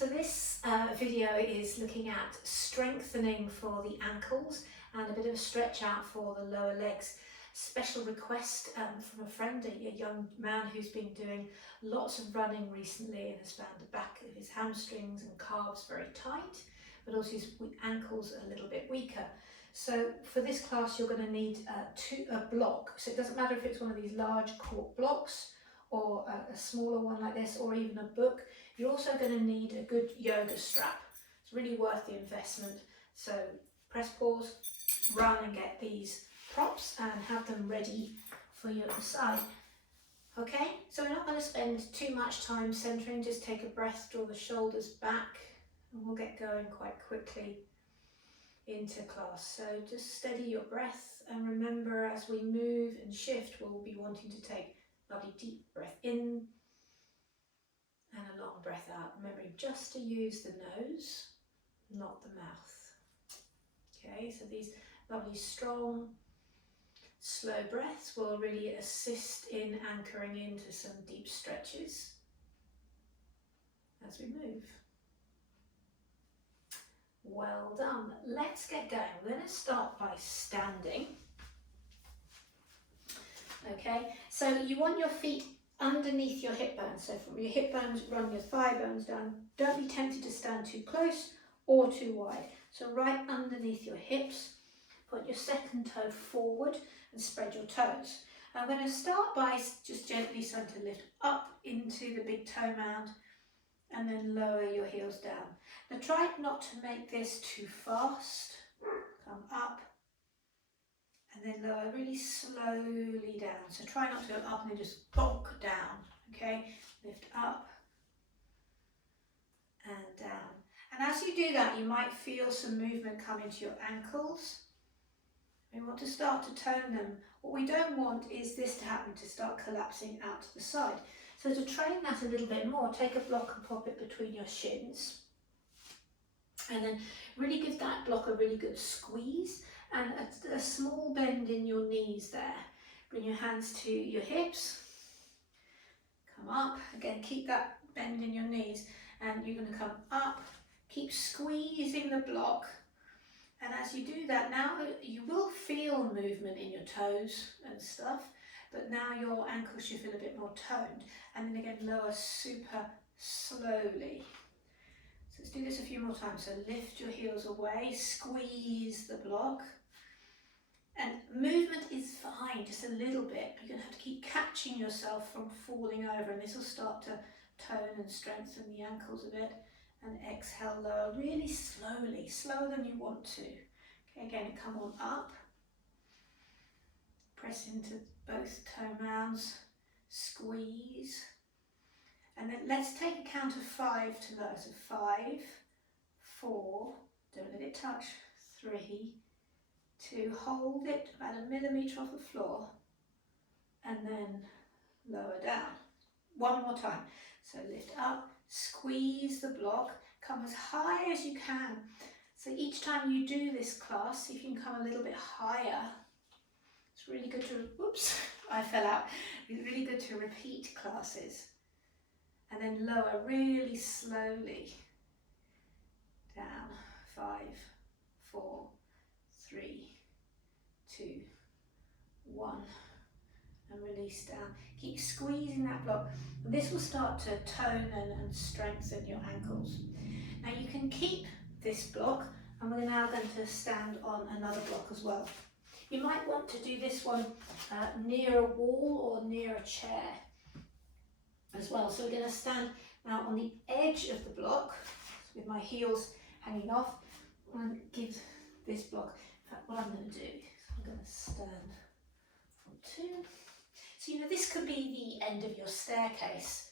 So this video is looking at strengthening for the ankles and a bit of a stretch out for the lower legs. Special request from a friend, a young man who's been doing lots of running recently and has found the back of his hamstrings and calves very tight, but also his ankles a little bit weaker. So for this class you're going to need a block. So it doesn't matter if it's one of these large cork blocks or a smaller one like this, or even a book. You're also going to need a good yoga strap. It's really worth the investment. So press pause, run and get these props and have them ready for you at the side. Okay, so we're not going to spend too much time centering, just take a breath, draw the shoulders back, and we'll get going quite quickly into class. So just steady your breath, and remember as we move and shift, we'll be wanting to take lovely deep breath in and a long breath out, remembering just to use the nose, not the mouth. Okay, so these lovely strong slow breaths will really assist in anchoring into some deep stretches as we move. Well done. Let's get going. We're going to start by standing. Okay, so you want your feet underneath your hip bones. So from your hip bones, run your thigh bones down. Don't be tempted to stand too close or too wide. So right underneath your hips, put your second toe forward and spread your toes. I'm going to start by just gently starting to lift up into the big toe mound and then lower your heels down. Now try not to make this too fast. Come up and then lower really slowly down. So try not to go up and then just bonk down. Okay, lift up and down. And as you do that, you might feel some movement come into your ankles. We want to start to tone them. What we don't want is this to happen, to start collapsing out to the side. So to train that a little bit more, take a block and pop it between your shins. And then really give that block a really good squeeze and a small bend in your knees there. Bring your hands to your hips. Come up. Again, keep that bend in your knees. And you're going to come up. Keep squeezing the block. And as you do that, now you will feel movement in your toes and stuff, but now your ankles should feel a bit more toned. And then again, lower super slowly. So let's do this a few more times. So lift your heels away, squeeze the block. And movement is fine, just a little bit. You're going to have to keep catching yourself from falling over, and this will start to tone and strengthen the ankles a bit. And exhale, lower really slowly, slower than you want to. Okay, again, come on up. Press into both toe mounds, squeeze. And then let's take a count of 5 to lower. So 5, 4, don't let it touch, 3, 2, hold it about a millimetre off the floor. And then lower down. One more time. So lift up, squeeze the block, come as high as you can. So each time you do this class, see if you can come a little bit higher. It's really good to, whoops, I fell out. It's really good to repeat classes. And then lower really slowly. Down, 5, 4, 3, 2, 1. And release down. Keep squeezing that block. This will start to tone and strengthen your ankles. Now you can keep this block, and we're now going to stand on another block as well. You might want to do this one near a wall or near a chair as well. So we're going to stand now on the edge of the block with my heels hanging off and give this block. In fact, what I'm going to do is I'm going to stand on 2. So, you know, this could be the end of your staircase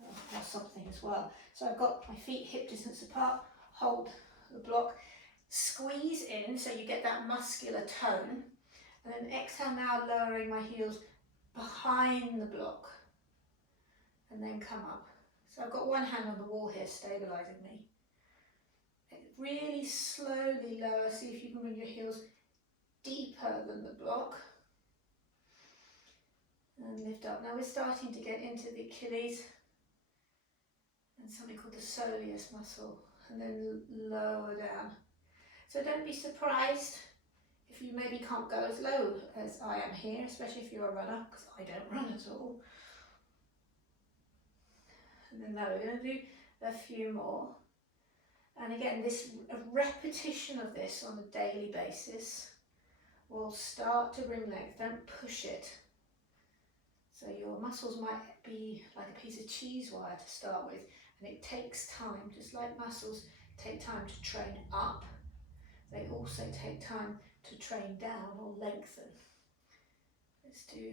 or something as well. So I've got my feet hip distance apart, hold the block, squeeze in so you get that muscular tone, and then exhale now, lowering my heels behind the block, and then come up. So I've got one hand on the wall here stabilising me. Really slowly lower, see if you can bring your heels deeper than the block. And lift up. Now we're starting to get into the Achilles and something called the soleus muscle, and then lower down. So don't be surprised if you maybe can't go as low as I am here, especially if you're a runner, because I don't run at all. And then now we're going to do a few more. And again, a repetition of this on a daily basis will start to bring length. Don't push it. So your muscles might be like a piece of cheese wire to start with, and it takes time, just like muscles take time to train up, they also take time to train down or lengthen. Let's do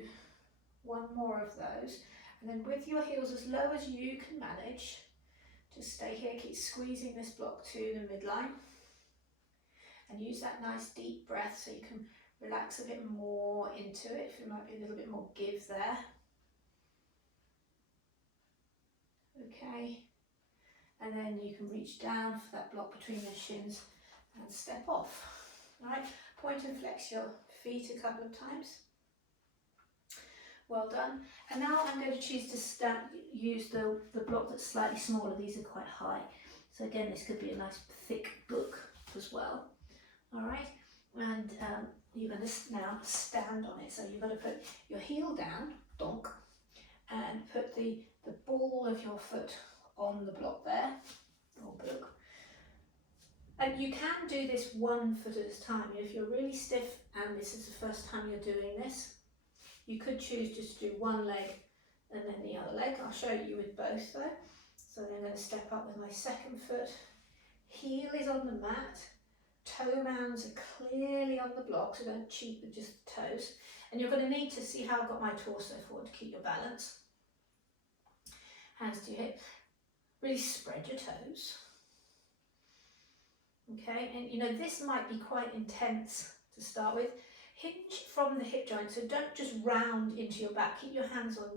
one more of those, and then with your heels as low as you can manage, just stay here, keep squeezing this block to the midline, and use that nice deep breath so you can relax a bit more into it, if there might be a little bit more give there. Okay, and then you can reach down for that block between your shins and step off. All right, point and flex your feet a couple of times. Well done. And now I'm going to choose to use the block that's slightly smaller. These are quite high. So again, this could be a nice thick book as well. All right, and you're going to now stand on it. So you've got to put your heel down, donk, and put the ball of your foot on the block there, or book. And you can do this one foot at a time. If you're really stiff and this is the first time you're doing this, you could choose just to do one leg and then the other leg. I'll show you with both though. So then I'm going to step up with my second foot. Heel is on the mat. Toe mounds are clearly on the block, so don't cheat with just the toes. And you're going to need to see how I've got my torso forward to keep your balance. Hands to your hip. Really spread your toes. Okay, and you know this might be quite intense to start with. Hinge from the hip joint, so don't just round into your back. Keep your hands on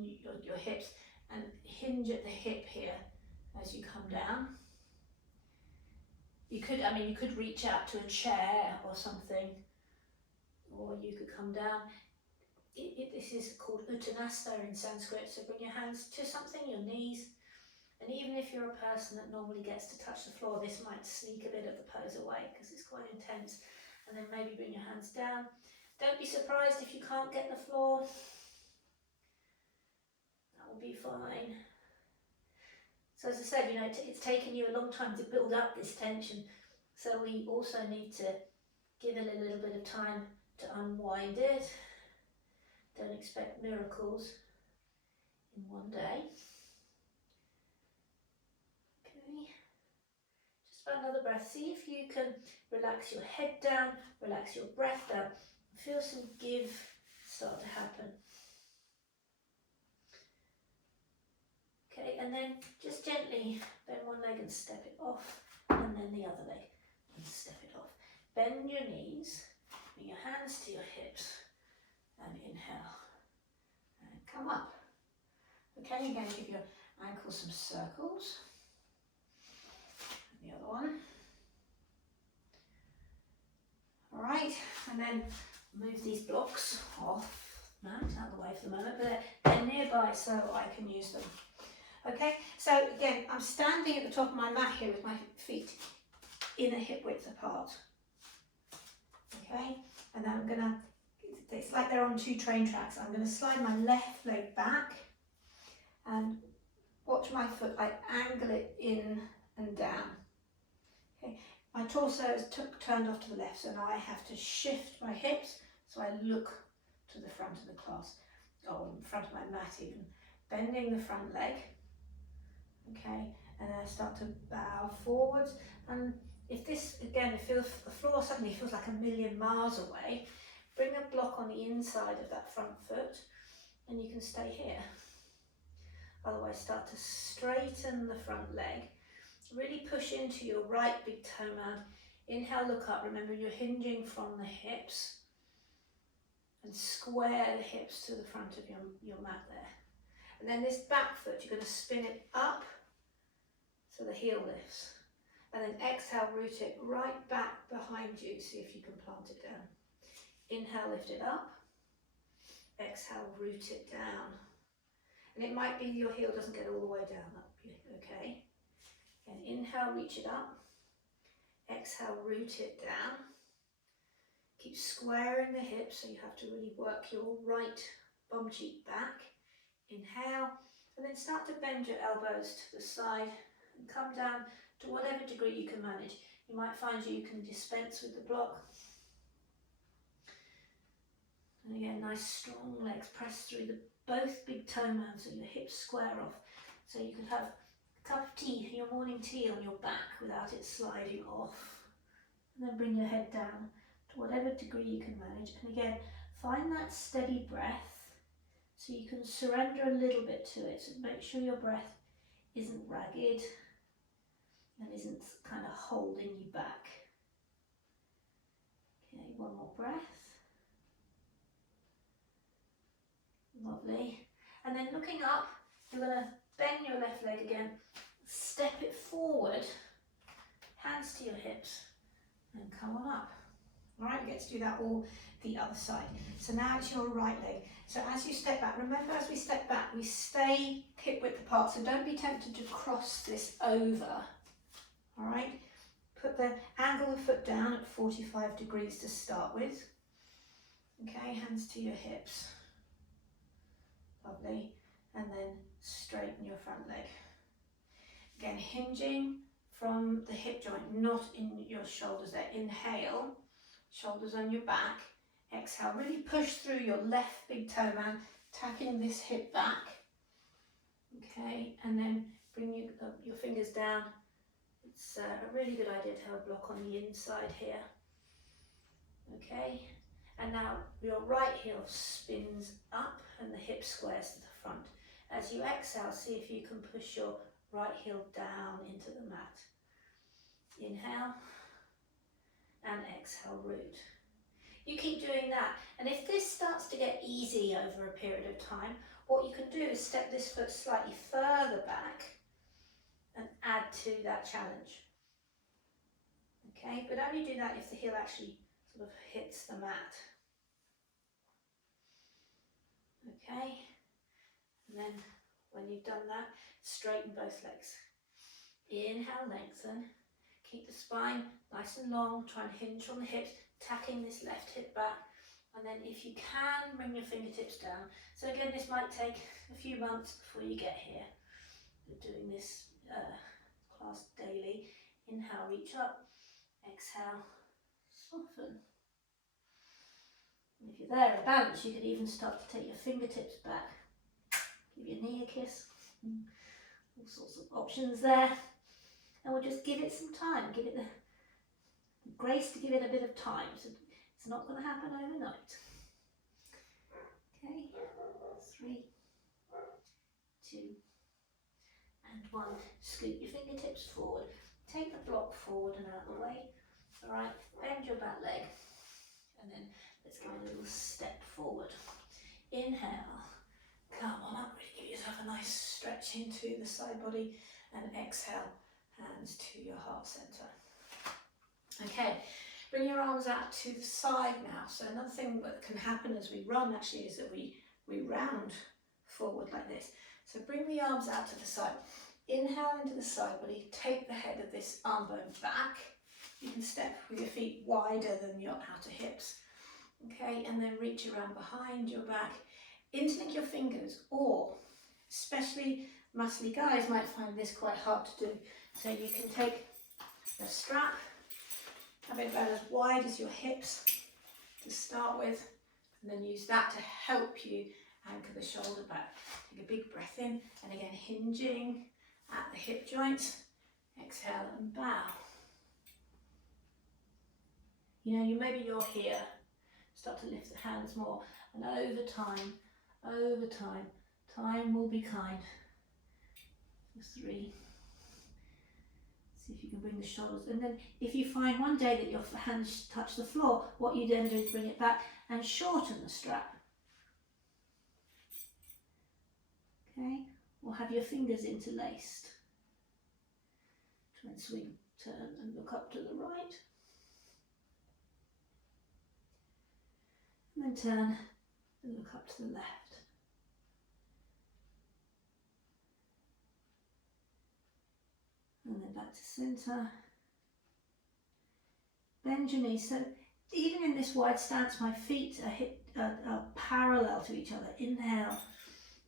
your hips and hinge at the hip here as you come down. You could reach out to a chair or something, or you could come down. This is called Uttanasana in Sanskrit, so bring your hands to something, your knees. And even if you're a person that normally gets to touch the floor, this might sneak a bit of the pose away because it's quite intense. And then maybe bring your hands down. Don't be surprised if you can't get the floor. That will be fine. So as I said, you know, it's taken you a long time to build up this tension. So we also need to give it a little bit of time to unwind it. Don't expect miracles in one day. Just about another breath. See if you can relax your head down, relax your breath down. Feel some give start to happen. Okay, and then just gently bend one leg and step it off, and then the other leg and step it off. Bend your knees, bring your hands to your hips, and inhale. And come up. Okay, you're going to give your ankles some circles. The other one. All right, and then move these blocks off. No, it's out of the way for the moment, but they're nearby so I can use them. Okay, so again, I'm standing at the top of my mat here with my feet in a hip width apart. Okay, and then I'm gonna, it's like they're on two train tracks. I'm gonna slide my left leg back and watch my foot, I angle it in and down. Okay, my torso is turned off to the left, so now I have to shift my hips so I look to the front of the class, or in front of my mat even, bending the front leg. Okay, and then I start to bow forwards, and if this, again, the floor suddenly feels like a million miles away, bring a block on the inside of that front foot, and you can stay here. Otherwise, start to straighten the front leg. Really push into your right big toe mound. Inhale, look up. Remember, you're hinging from the hips. And square the hips to the front of your mat there. And then this back foot, you're going to spin it up so the heel lifts. And then exhale, root it right back behind you. See if you can plant it down. Inhale, lift it up. Exhale, root it down. And it might be your heel doesn't get all the way down. That'll be okay. Inhale, reach it up. Exhale, root it down. Keep squaring the hips, so you have to really work your right bum cheek back. Inhale, and then start to bend your elbows to the side and come down to whatever degree you can manage. You might find you can dispense with the block. And again, nice strong legs. Press through both big toe mounds so your hips square off. So you can have a cup of tea, your morning tea on your back without it sliding off. And then bring your head down to whatever degree you can manage. And again, find that steady breath so you can surrender a little bit to it. So make sure your breath isn't ragged and isn't kind of holding you back. Okay, one more breath. Lovely. And then looking up, you're going to bend your left leg again, step it forward, hands to your hips, and come on up. All right, we get to do that all the other side. So now it's your right leg. So as you step back, remember as we step back, we stay hip width apart. So don't be tempted to cross this over. All right, put the angle of the foot down at 45 degrees to start with. Okay, hands to your hips. Lovely. And then straighten your front leg. Again, hinging from the hip joint, not in your shoulders there. Inhale, shoulders on your back. Exhale, really push through your left big toe man, tacking this hip back. Okay, and then bring your fingers down. It's a really good idea to have a block on the inside here. Okay, and now your right heel spins up and the hip squares to the front. As you exhale, see if you can push your right heel down into the mat. Inhale and exhale, root. You keep doing that, and if this starts to get easy over a period of time, what you can do is step this foot slightly further back and add to that challenge. Okay, but only do that if the heel actually sort of hits the mat. Okay, and then when you've done that, straighten both legs. Inhale, lengthen. Keep the spine nice and long, try and hinge on the hips, tacking this left hip back. And then if you can, bring your fingertips down. So again, this might take a few months before you get here. You're doing this class daily. Inhale, reach up. Exhale, soften. And if you're there in balance, you could even start to take your fingertips back. Give your knee a kiss. All sorts of options there. And we'll just give it some time. Give it the grace to give it a bit of time. So it's not going to happen overnight. Okay, 3, 2, and 1. Scoop your fingertips forward. Take the block forward and out of the way. All right, bend your back leg. And then let's go a little step forward. Inhale, come on up. Really give yourself a nice stretch into the side body. And exhale, hands to your heart center. Okay, bring your arms out to the side now. So another thing that can happen as we run actually is that we round forward like this. So bring the arms out to the side. Inhale into the side body, take the head of this arm bone back. You can step with your feet wider than your outer hips. Okay, and then reach around behind your back. Interlink your fingers, or especially muscly guys might find this quite hard to do. So you can take the strap, have it about as wide as your hips to start with, and then use that to help you anchor the shoulder back. Take a big breath in, and again hinging at the hip joints. Exhale and bow. You know, maybe you're here. Start to lift the hands more, and over time, time will be kind. 3. See if you can bring the shoulders, and then if you find one day that your hands touch the floor, what you then do is bring it back and shorten the strap. Okay, or have your fingers interlaced. Try and swing, turn and look up to the right. And then turn and look up to the left. and then back to centre. Bend your knees. So even in this wide stance, my feet are parallel to each other. Inhale,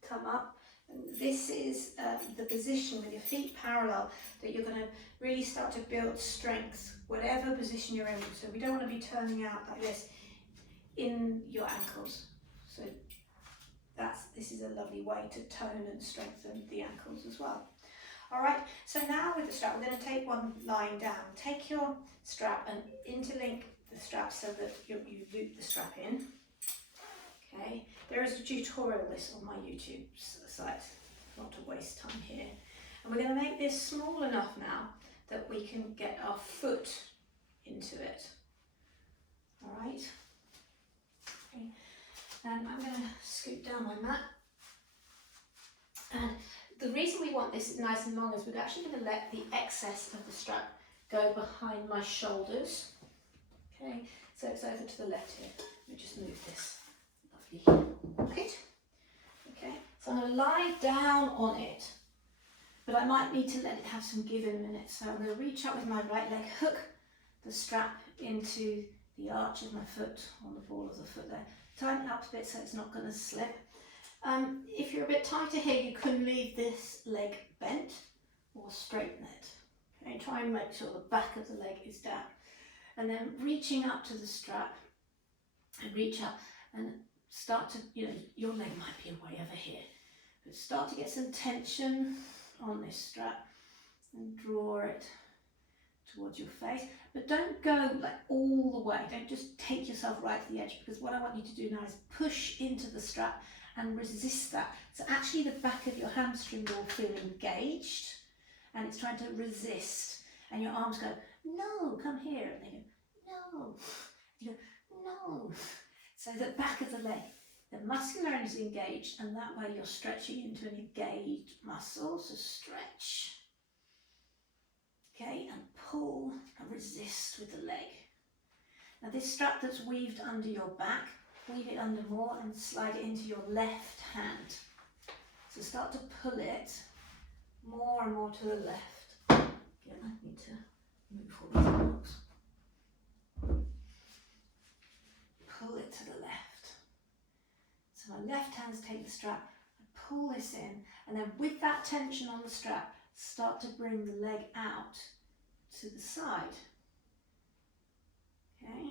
come up. And this is the position with your feet parallel that you're going to really start to build strength, whatever position you're in. So we don't want to be turning out like this in your ankles. So this is a lovely way to tone and strengthen the ankles as well. All right, so now with the strap, we're going to take one lying down. Take your strap and interlink the strap so that you loop the strap in. Okay, there is a tutorial this on my YouTube site, not to waste time here. And we're going to make this small enough now that we can get our foot into it. All right, okay. And I'm going to scoot down my mat. And the reason we want this nice and long is we're actually going to let the excess of the strap go behind my shoulders. Okay, so it's over to the left here. Let me just move this lovely bit. Okay, so I'm going to lie down on it, but I might need to let it have some give in a minute. So I'm going to reach up with my right leg, hook the strap into the arch of my foot, on the ball of the foot there. Tighten it up a bit so it's not going to slip. If you're a bit tighter here, you can leave this leg bent or straighten it. Okay, try and make sure the back of the leg is down. And then reaching up to the strap, and reach up and start to, your leg might be way over here, but start to get some tension on this strap and draw it towards your face. But don't go like all the way, don't just take yourself right to the edge, because what I want you to do now is push into the strap and resist that. So actually the back of your hamstring will feel engaged and it's trying to resist, and your arms go, no, come here, and they go, no, you go, no. So the back of the leg, the muscular end is engaged, and that way you're stretching into an engaged muscle. So stretch, okay, and pull and resist with the leg. Now this strap that's weaved under your back, weave it under more and slide it into your left hand. So start to pull it more and more to the left. Again, I need to move all these blocks. Pull it to the left. So my left hand's take the strap, I pull this in, and then with that tension on the strap, start to bring the leg out to the side. Okay.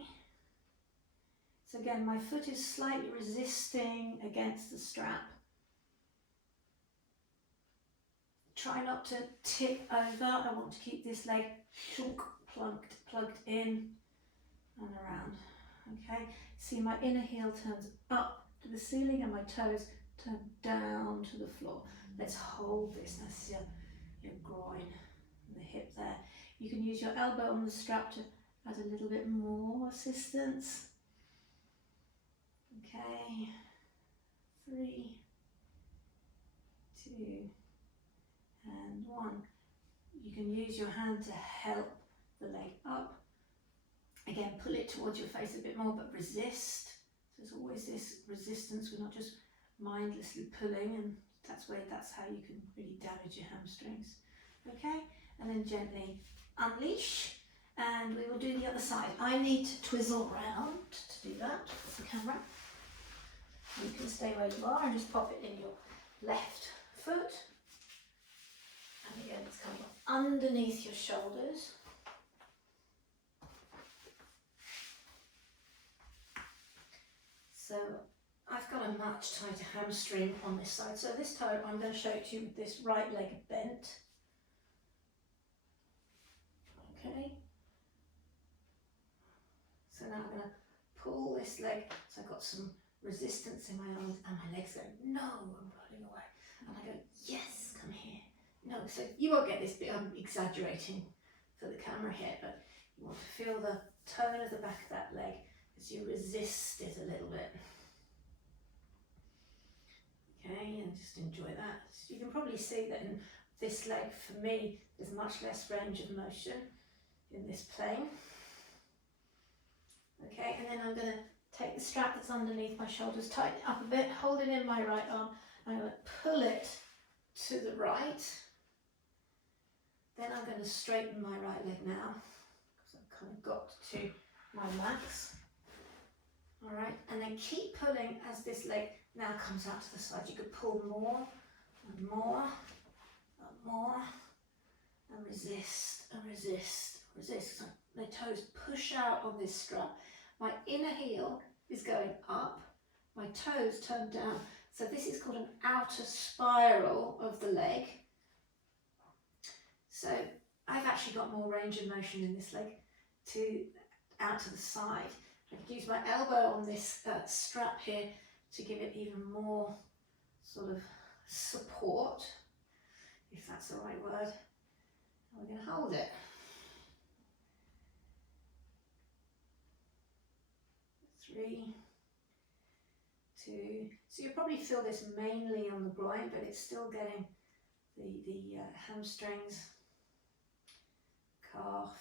So again, my foot is slightly resisting against the strap. Try not to tip over. I want to keep this leg plugged in and around. Okay, see my inner heel turns up to the ceiling and my toes turn down to the floor. Let's hold this. That's your groin and the hip there. You can use your elbow on the strap to add a little bit more assistance. Okay, 3, 2, and 1. You can use your hand to help the leg up. Again, pull it towards your face a bit more, but resist. So there's always this resistance. We're not just mindlessly pulling, and that's how you can really damage your hamstrings. Okay, and then gently unleash, and we will do the other side. I need to twizzle round to do that with the camera. You can stay where you are and just pop it in your left foot. And again, it's coming underneath your shoulders. So I've got a much tighter hamstring on this side. So this time I'm going to show it to you with this right leg bent. Okay. So now I'm going to pull this leg. So I've got some resistance in my arms, and my legs go, no, I'm rolling away. And I go, yes, come here. No, so you won't get this bit, I'm exaggerating for the camera here, but you want to feel the tone of the back of that leg as you resist it a little bit. Okay, and just enjoy that. So you can probably see that in this leg, for me, there's much less range of motion in this plane. Okay, and then I'm going to take the strap that's underneath my shoulders, tighten it up a bit, hold it in my right arm, I'm going to pull it to the right. Then I'm going to straighten my right leg now, because I've kind of got to my max. All right, and then keep pulling as this leg now comes out to the side. You could pull more and more and more, and resist and resist, resist. So my toes push out on this strap. My inner heel is going up, my toes turn down. So this is called an outer spiral of the leg. So I've actually got more range of motion in this leg out to the side. I could use my elbow on this strap here to give it even more sort of support, if that's the right word. And we're going to hold it. 3, 2. So you'll probably feel this mainly on the groin, but it's still getting the hamstrings, calf,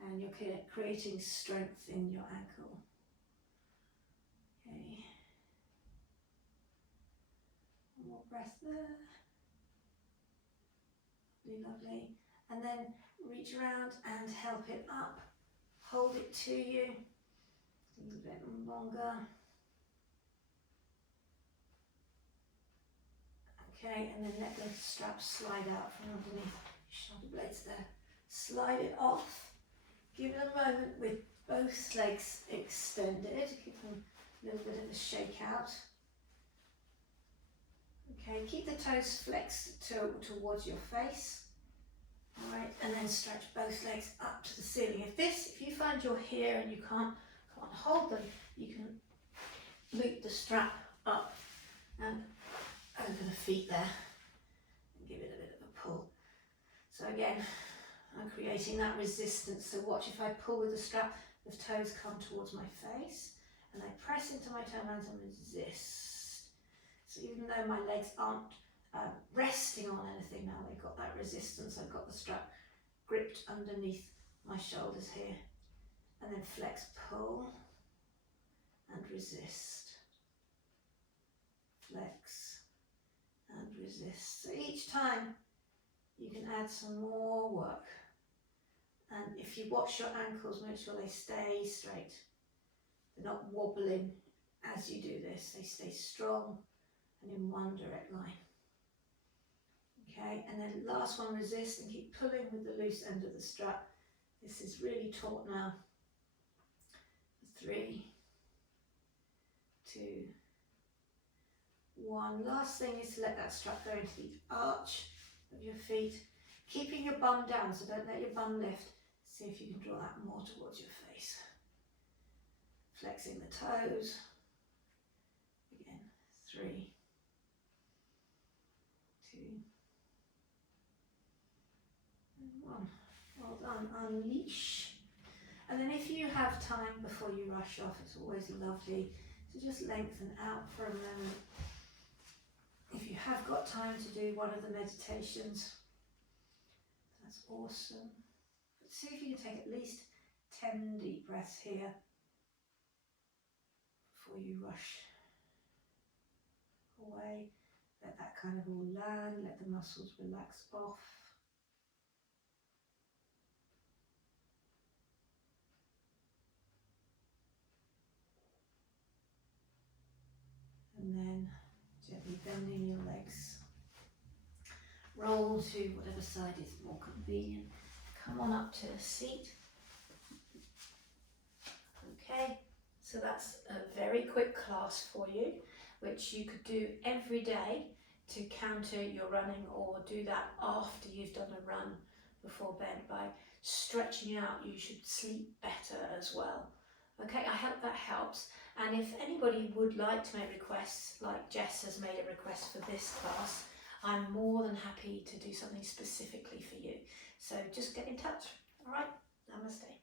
and you're creating strength in your ankle. Okay. One more breath there. Lovely, lovely. And then reach around and help it up. Hold it to you. A little bit longer. Okay, and then let the strap slide out from underneath your shoulder blades there. Slide it off. Give it a moment with both legs extended. Give them a little bit of a shake out. Okay, keep the toes flexed towards your face. All right, and then stretch both legs up to the ceiling. If you find you're here and you can't hold them, you can loop the strap up and over the feet there and give it a bit of a pull. So again, I'm creating that resistance. So watch, if I pull with the strap, the toes come towards my face and I press into my toe mounds and resist. So even though my legs aren't resting on anything now, they've got that resistance. I've got the strap gripped underneath my shoulders here. And then flex, pull and resist. Flex and resist. So each time you can add some more work. And if you watch your ankles, make sure they stay straight. They're not wobbling as you do this. They stay strong and in one direct line. Okay, and then last one, resist and keep pulling with the loose end of the strap. This is really taut now. 3, 2, 1. Last thing is to let that strap go into the arch of your feet, keeping your bum down, so don't let your bum lift. See if you can draw that more towards your face. Flexing the toes. Again, 3, 2, and 1. Well done. Unleash. And then if you have time before you rush off, it's always lovely to just lengthen out for a moment. If you have got time to do one of the meditations, that's awesome. But see if you can take at least 10 deep breaths here before you rush away. Let that kind of all land, let the muscles relax off. And then gently bending your legs. Roll to whatever side is more convenient. Come on up to a seat. Okay, so that's a very quick class for you, which you could do every day to counter your running, or do that after you've done a run before bed. By stretching out, you should sleep better as well. Okay, I hope that helps. And if anybody would like to make requests, like Jess has made a request for this class, I'm more than happy to do something specifically for you. So just get in touch. All right, namaste.